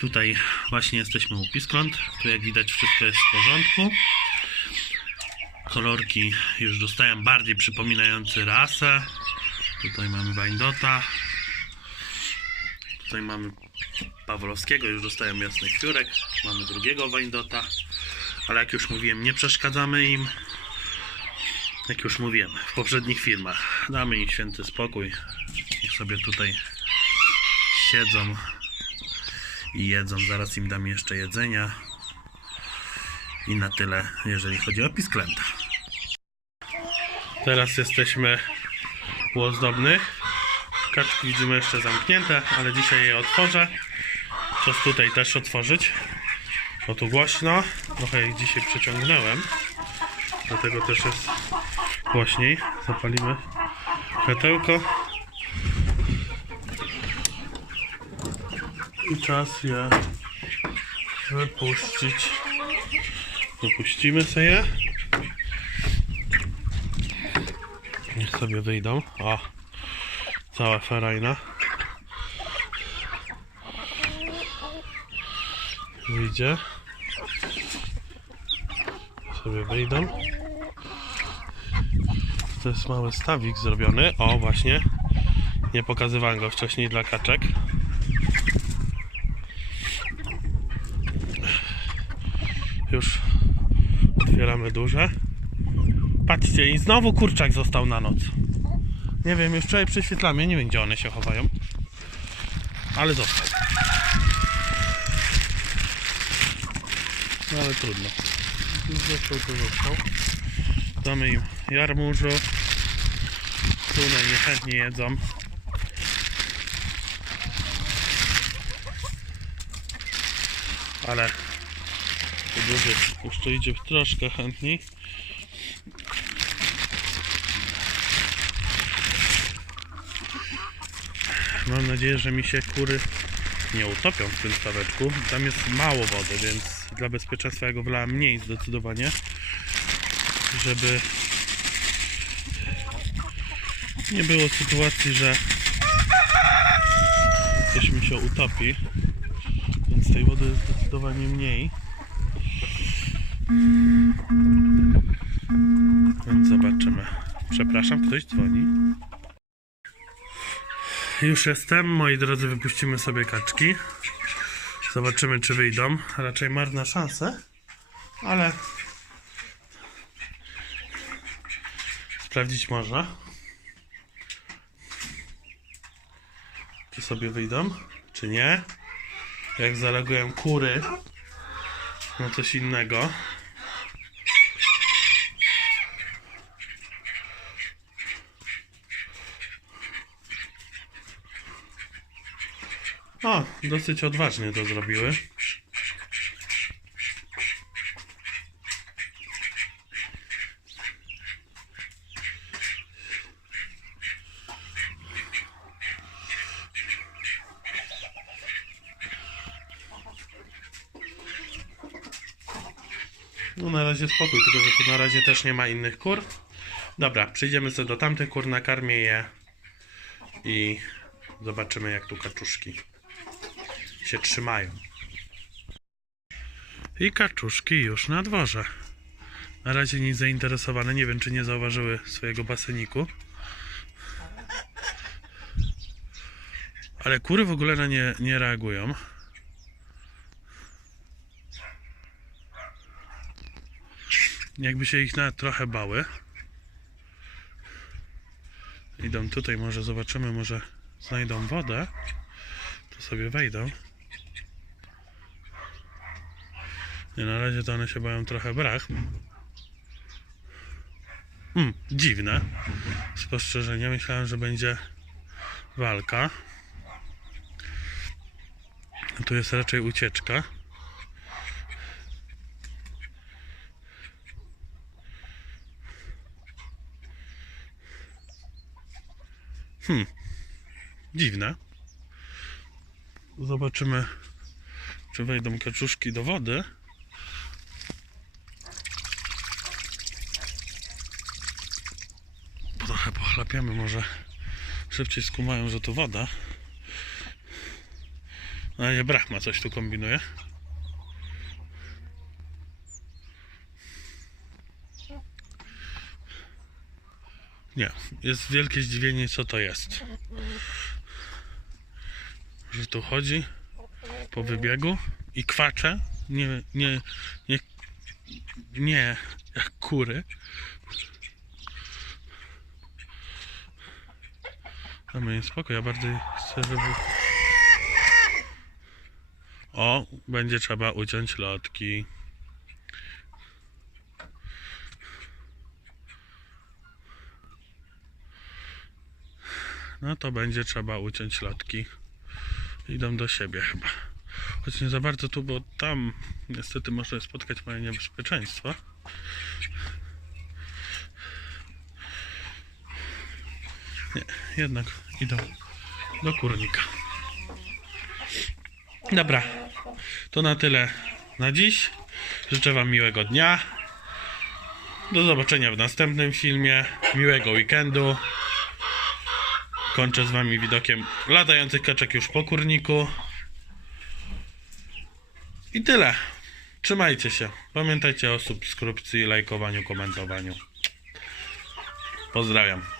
Tutaj właśnie jesteśmy u Piskląt. Tu jak widać wszystko jest w porządku. Kolorki już dostałem bardziej przypominające rasę. Tutaj mamy Windota. Tutaj mamy Pawłowskiego, już dostałem jasnych piórek. Mamy drugiego Windota. Ale jak już mówiłem, nie przeszkadzamy im. Jak już mówiłem w poprzednich filmach, damy im święty spokój. Niech sobie tutaj siedzą i jedzą. Zaraz im dam jeszcze jedzenia. I na tyle, jeżeli chodzi o pisklęta. Teraz jesteśmy u ozdobnych. Kaczki widzimy jeszcze zamknięte, ale dzisiaj je otworzę. Czas tutaj też otworzyć. Bo tu głośno. Trochę ich dzisiaj przeciągnąłem. Dlatego też jest głośniej. Zapalimy światełko. I czas je wypuścić. Wypuścimy sobie je. Niech sobie wyjdą. O, cała ferajna. Wyjdzie. Sobie wyjdą. To jest mały stawik zrobiony. O, właśnie. Nie pokazywałem go wcześniej dla kaczek. Już otwieramy duże. Patrzcie, i znowu kurczak został na noc. Nie wiem, już wczoraj prześwietlamy, nie wiem gdzie one się chowają. Ale został. No ale trudno. Już został, to został. Damy im jarmużu. Tunę niechętnie jedzą. Ale duży jeszcze idzie w troszkę chętniej. Mam nadzieję, że mi się kury nie utopią w tym staweczku. Tam jest mało wody, więc dla bezpieczeństwa ja go wlałem mniej zdecydowanie, żeby nie było sytuacji, że coś mi się utopi. Więc tej wody zdecydowanie mniej. Więc zobaczymy. Przepraszam, ktoś dzwoni. Już jestem, moi drodzy, wypuścimy sobie kaczki. Zobaczymy, czy wyjdą. Raczej marna szansa, ale sprawdzić można. Czy sobie wyjdą, czy nie. Jak zareagują kury na coś innego. O, dosyć odważnie to zrobiły. No na razie spokój, tylko że tu na razie też nie ma innych kur. Dobra, przyjdziemy sobie do tamtych kur, nakarmię je i zobaczymy jak tu kaczuszki się trzymają. I kaczuszki już na dworze. Na razie nic zainteresowane, nie wiem czy nie zauważyły swojego baseniku. Ale kury w ogóle na nie nie reagują. Jakby się ich nawet trochę bały. Idą tutaj, może zobaczymy, może znajdą wodę. To sobie wejdą. Nie, na razie to one się boją trochę brach. Hmm, dziwne. Spostrzeżenie. Myślałem, że będzie walka. Tu jest raczej ucieczka. Hmm. Dziwne. Zobaczymy, czy wejdą kaczuszki do wody. Pochlapiamy, może szybciej skumają, że to woda. A nie, Brahma coś tu kombinuje. Nie, jest wielkie zdziwienie, co to jest. Że tu chodzi po wybiegu i kwacze. Nie, nie, nie, nie, jak kury. A my spoko, ja bardziej chcę, żeby... O, będzie trzeba uciąć lotki. No to będzie trzeba uciąć lotki. Idą do siebie chyba. Choć nie za bardzo tu, bo tam niestety może spotkać moje niebezpieczeństwo. Nie, jednak idą do kurnika. Dobra, to na tyle na dziś. Życzę Wam miłego dnia. Do zobaczenia w następnym filmie. Miłego weekendu. Kończę z Wami widokiem latających kaczek już po kurniku. I tyle. Trzymajcie się. Pamiętajcie o subskrypcji, lajkowaniu, komentowaniu. Pozdrawiam.